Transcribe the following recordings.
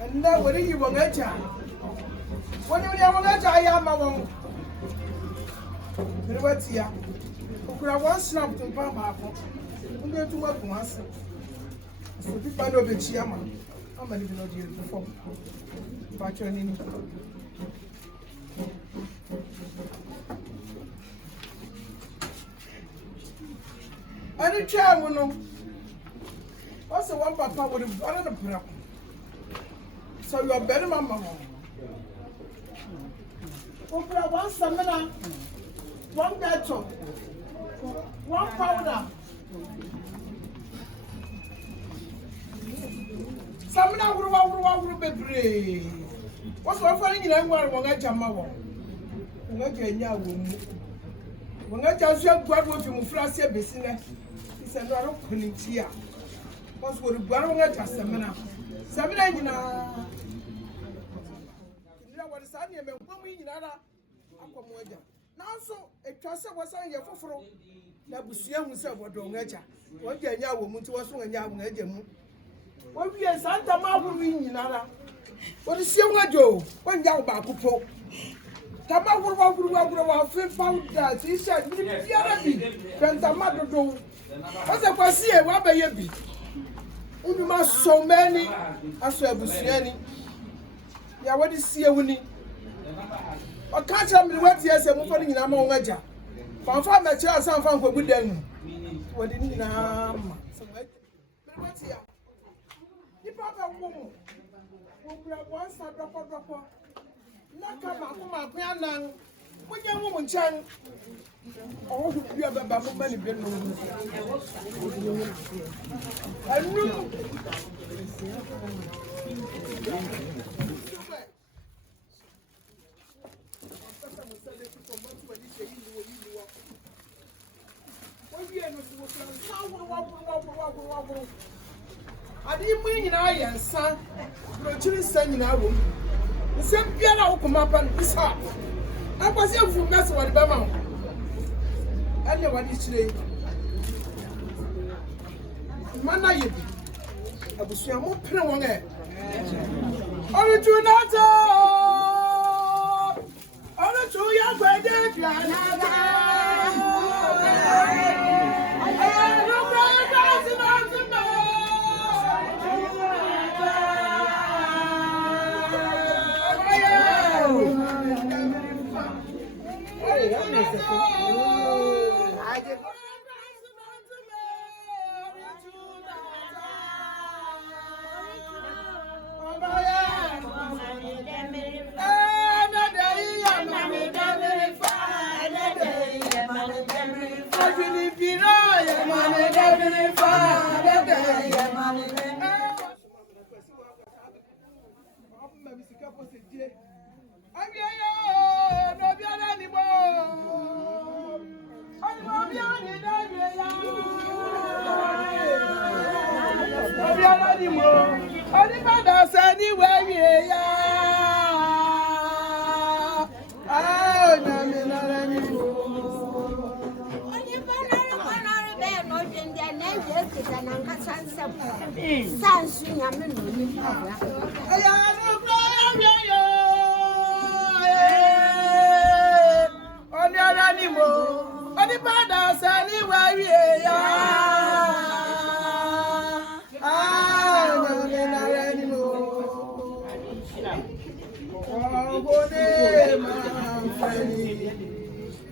And now, what do you want to do? When you want to do, I am a woman. What's here? Who I want snap to Papa? I'm going to work once. So people know the chairman. I'm going to know you before. But you're in. And the chairman, no. Also, one papa would have done a problem. So you are better, Mamma. One stamina, one ghetto, one powder. Stamina will be brave. What's one finding in Emmanuel when I jam my wall? When I get your room. When I just have got what you move, I say, business. He said, I don't put it here. What's what you got on a stamina? Stamina, you know. What is happening? When we in other Akuffo-Mensah. Now, so a trust was on your foforo. That was young himself or don't get ya. What your young woman to us when young Edgemu. What we are Santa Marguerite in other. What is young Joe? When young Bakupo. Tama will walk 5 pounds. He said, Santa Marguerite. What's a passier? What by you be? You must so many as I was any. Ya what is here winning? I can't tell me what yes, I'm moving in a moment. From my child, some fun for good then. What didn't what's here? The papa woman will grab one side drop. Not come out from my grandnan. When young woman chan. Oh, you have about many bedrooms. I knew. I didn't mean I son, but you sending our woman. The same piano will come up and this up. I was young from that's what Bama. I know what is today. Mana you be. I was young, more pin one there. Only two not only 2 young ladies. I'm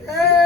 Hey!